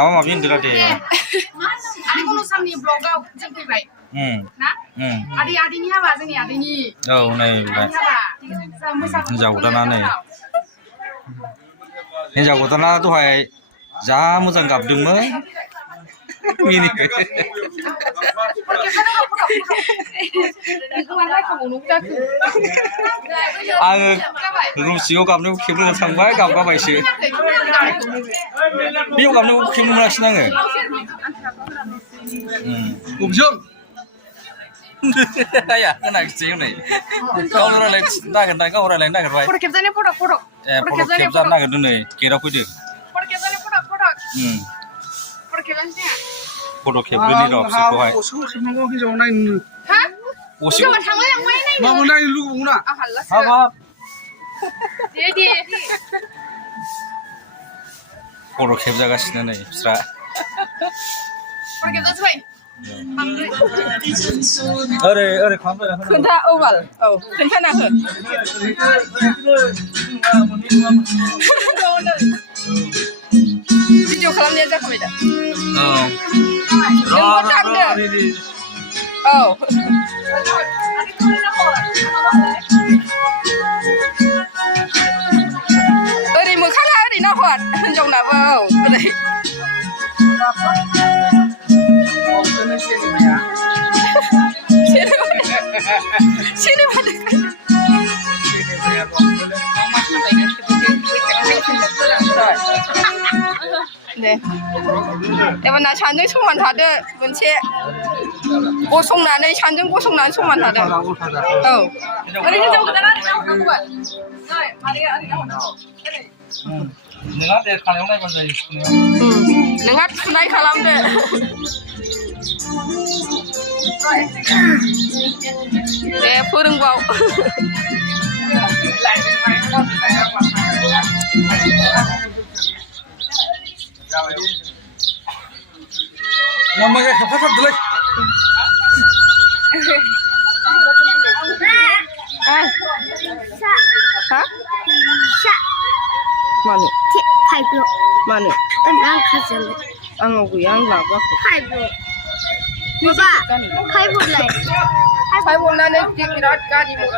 माबा माबि होनदों दे आदै गनु सामनि ब्लगाव जों फैबाय ना आदैनि हाबा जोंनि आदैनि औ नै हिनजाव गोदाना नै हिनजाव गोदाना दहाय जा मोजां गाबदोंमोन आङो रुम सिङाव गाबनायखौ खेबनो थांबाय गाबगाबायसो बेयाव गाबनायखौ खेबनो मोनाखिसै आङो आया होनाखिसै हनै गावनो रायलायनो नागिरनाय गाव रायलायनो नागिरबाय फट' खेबजानो नागिरदों नै गेटआव फैदों फट' खेबग्रोनि र' बिसोरखौहाय फट' खेबजागासिनो नै बिस्रा ओरै खालामबाय खोन्था औ खोन्थाना हो भिडिअ खालामनाया जाखाबाय दा नोंबो थांदो औ ओरै मोखाङा ओरै नाहर हिनजावनाबो औ ओरै दे एबारना सानैजों समान थादो मोनसे गसंनानै सानैजों गसंनानै समान थादो औ ओरै हिनजाव गोदाना नोंहा दे खानायाव नायबानो जायो नोंहा थुनाय खालामदो दे फोरोंबाव Mama kayak apa dulu? Hah? Mana? Five. Mana? Tenang kasih. Ang yang laba. Five. Bapa, five boleh. Five boleh nih, dia kirat kali mau